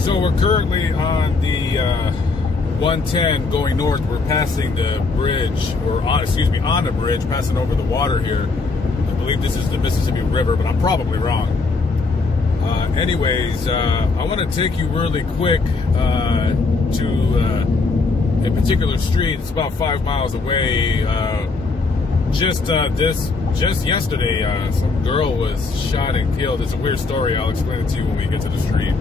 So we're currently on the 110 going north. We're passing the bridge, or on the bridge, passing over the water here. I believe this is the Mississippi River, but I'm probably wrong. Anyways, I want to take you really quick to a particular street. It's about 5 miles away. Just yesterday, some girl was shot and killed. It's a weird story. I'll explain it to you when we get to the street.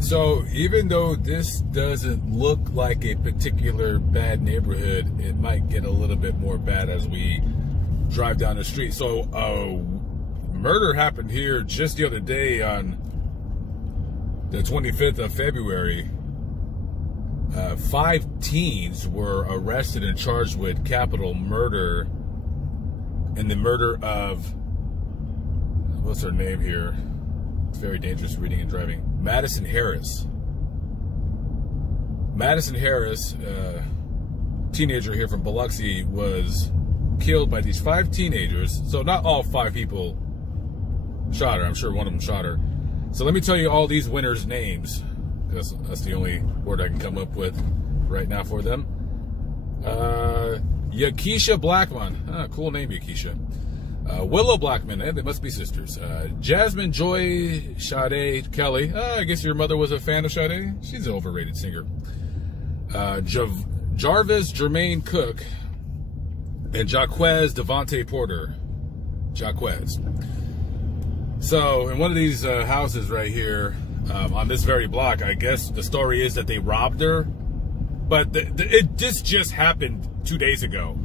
So even though this doesn't look like a particular bad neighborhood, it might get a little bit more bad as we drive down the street. So murder happened here just the other day on the 25th of February. 5 teens were arrested and charged with capital murder in the murder of, what's her name here? It's very dangerous reading and driving. Madison Harris. Madison Harris, teenager here from Biloxi, was killed by these 5 teenagers. So not all 5 people shot her. I'm sure one of them shot her. So let me tell you all these winners' names, because that's the only word I can come up with right now for them. Yakisha Blackman. Cool name, Yakisha. Willow Blackman, they must be sisters. Jasmine Joy Sade Kelly. I guess your mother was a fan of Sade. She's an overrated singer. Jarvis Jermaine Cook. And Jaquez Devontae Porter. Jaquez. So, in one of these houses right here, on this very block, I guess the story is that they robbed her. But this just happened 2 days ago.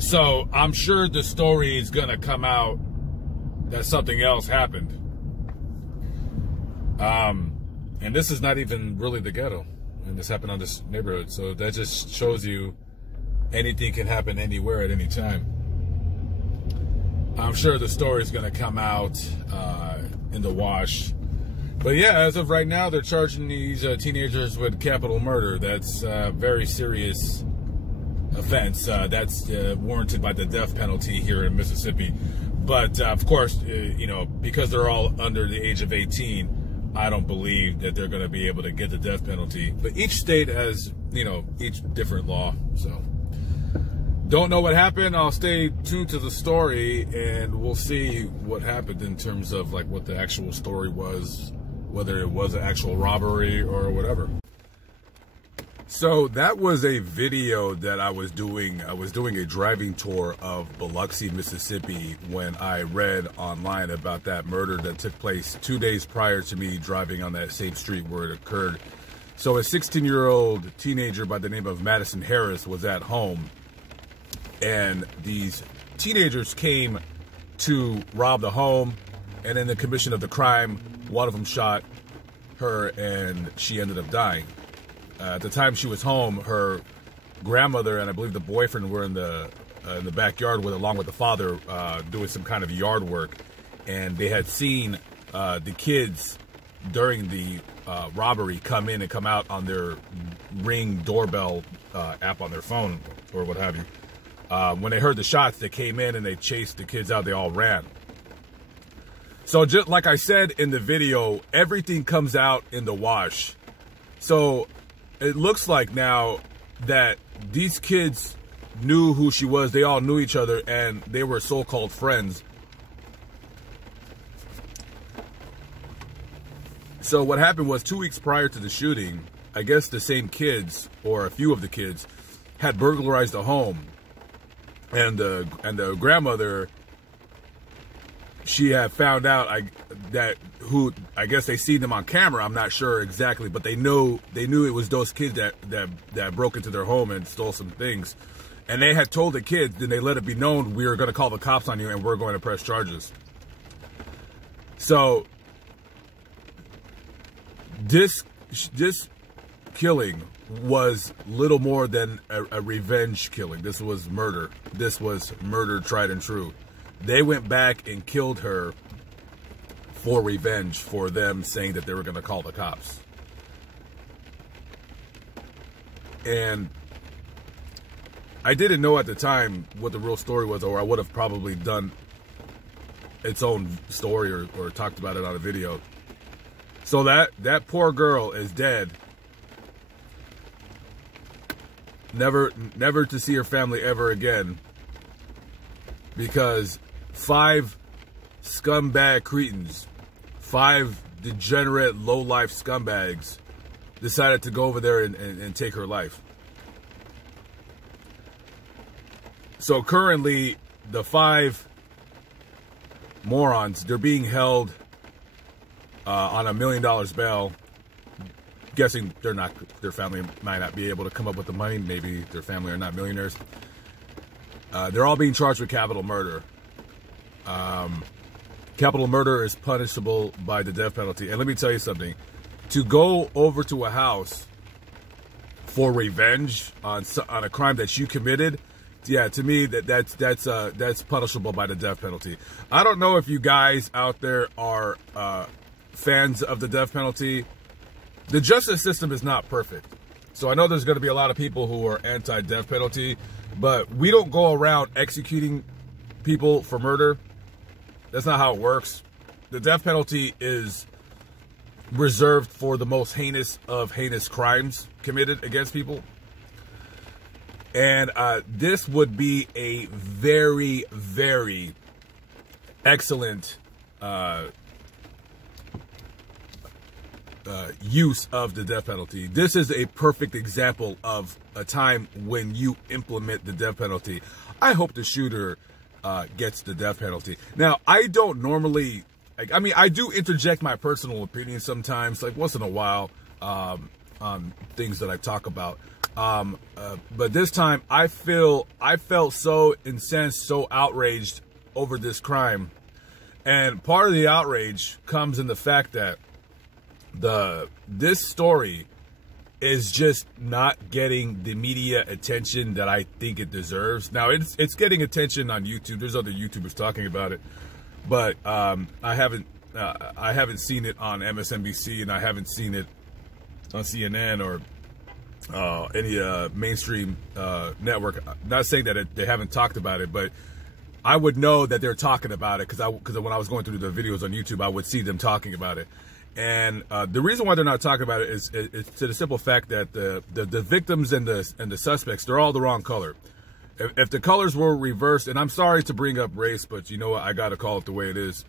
So I'm sure the story is going to come out that something else happened. And this is not even really the ghetto. And this happened on this neighborhood. So that just shows you anything can happen anywhere at any time. I'm sure the story is going to come out in the wash. But yeah, as of right now, they're charging these teenagers with capital murder. That's very serious offense. That's warranted by the death penalty here in Mississippi. But of course, because they're all under the age of 18, I don't believe that they're going to be able to get the death penalty. But each state has, each different law. So don't know what happened. I'll stay tuned to the story and we'll see what happened in terms of like what the actual story was, whether it was an actual robbery or whatever. So that was a video that I was doing. I was doing a driving tour of Biloxi, Mississippi, when I read online about that murder that took place 2 days prior to me driving on that same street where it occurred. So a 16-year-old teenager by the name of Madison Harris was at home, and these teenagers came to rob the home, and in the commission of the crime, one of them shot her and she ended up dying. At the time she was home, her grandmother and I believe the boyfriend were in the backyard along with the father doing some kind of yard work, and they had seen the kids during the robbery come in and come out on their Ring doorbell app on their phone or what have you. When they heard the shots, they came in and they chased the kids out. They all ran. So just like I said in the video, everything comes out in the wash. So it looks like now that these kids knew who she was. They all knew each other and they were so-called friends. So what happened was 2 weeks prior to the shooting, I guess the same kids, or a few of the kids, had burglarized the home. And the grandmother, she had found out I guess they seen them on camera. I'm not sure exactly, but they knew it was those kids that broke into their home and stole some things. And they had told the kids, then they let it be known, we were going to call the cops on you and we're going to press charges. So this killing was little more than a revenge killing. This was murder. This was murder tried and true. They went back and killed her for revenge for them saying that they were going to call the cops. And I didn't know at the time what the real story was, or I would have probably done its own story or talked about it on a video. So that poor girl is dead. Never to see her family ever again, because 5 scumbag cretins, 5 degenerate low-life scumbags decided to go over there and take her life. So currently, the 5 morons, they're being held on $1 million bail. Guessing their family might not be able to come up with the money. Maybe their family are not millionaires. They're all being charged with capital murder. Capital murder is punishable by the death penalty. And let me tell you something. To go over to a house for revenge on a crime that you committed, yeah, to me that's punishable by the death penalty. I don't know if you guys out there are fans of the death penalty. The justice system is not perfect. So I know there's going to be a lot of people who are anti-death penalty, but we don't go around executing people for murder. That's not how it works. The death penalty is reserved for the most heinous of heinous crimes committed against people. And this would be a very, very excellent use of the death penalty. This is a perfect example of a time when you implement the death penalty. I hope the shooter gets the death penalty. Now, I don't normally, I mean, I do interject my personal opinion sometimes, like once in a while, on things that I talk about. But this time, I felt so incensed, so outraged over this crime. And part of the outrage comes in the fact that this story is just not getting the media attention that I think it deserves. Now it's getting attention on YouTube. There's other YouTubers talking about it, but I haven't seen it on MSNBC, and I haven't seen it on CNN or any mainstream network. Not saying that they haven't talked about it, but I would know that they're talking about it because when I was going through the videos on YouTube, I would see them talking about it. And the reason why they're not talking about it is to the simple fact that the victims and the suspects, they're all the wrong color. If the colors were reversed, and I'm sorry to bring up race, but you know what, I got to call it the way it is.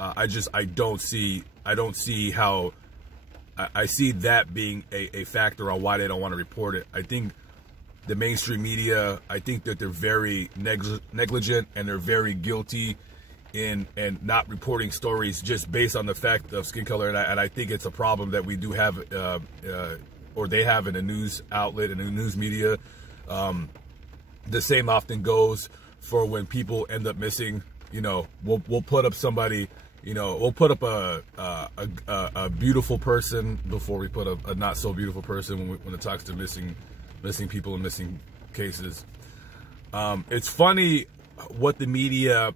I don't see how I see that being a factor on why they don't want to report it. I think the mainstream media, I think that they're very negligent and they're very guilty in not reporting stories just based on the fact of skin color, and I think it's a problem that we do have, or they have in a news outlet and in the news media. The same often goes for when people end up missing. You know, we'll put up somebody. You know, we'll put up a beautiful person before we put up a not so beautiful person when it talks to missing people and missing cases. It's funny what the media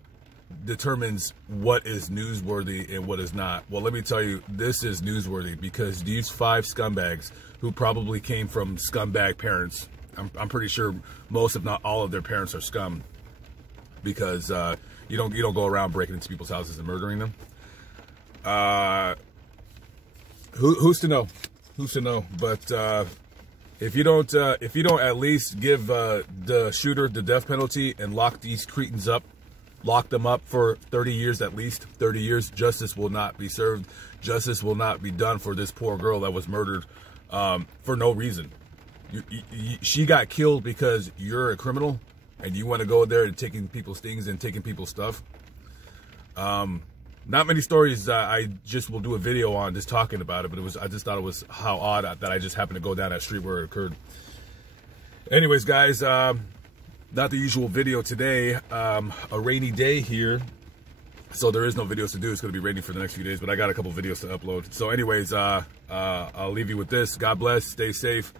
determines what is newsworthy and what is not. Well, let me tell you, this is newsworthy because these 5 scumbags who probably came from scumbag parents. I'm pretty sure most, if not all, of their parents are scum, because you don't go around breaking into people's houses and murdering them. Who's to know? Who's to know? But if you don't at least give the shooter the death penalty and lock these cretins up, lock them up for 30 years at least, 30 years, justice will not be served. Justice will not be done for this poor girl that was murdered for no reason. She got killed because you're a criminal and you want to go there and taking people's things and taking people's stuff. Not many stories I just will do a video on just talking about it, but I just thought it was how odd that I just happened to go down that street where it occurred. Anyways, guys, not the usual video today. A rainy day here, so there is no videos to do. It's going to be raining for the next few days, but I got a couple videos to upload. So anyways, I'll leave you with this. God bless, stay safe,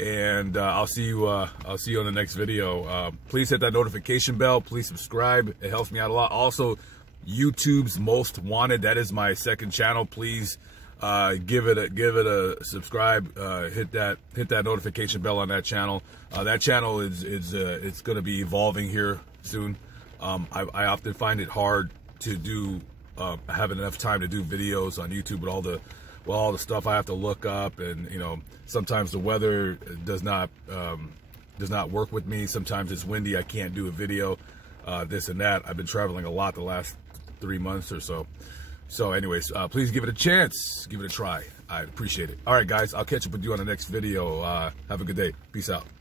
and I'll see you on the next video. Please hit that notification bell. Please subscribe. It helps me out a lot. Also, YouTube's Most Wanted, that is my second channel. Please give it a subscribe. Hit that notification bell on that channel. That channel is it's going to be evolving here soon. I often find it hard to do, having enough time to do videos on YouTube with all the stuff I have to look up, and you know, sometimes the weather does not work with me. Sometimes it's windy, I can't do a video, this and that. I've been traveling a lot the last 3 months or so. So anyways, please give it a chance, give it a try. I appreciate it. All right, guys, I'll catch up with you on the next video. Have a good day. Peace out.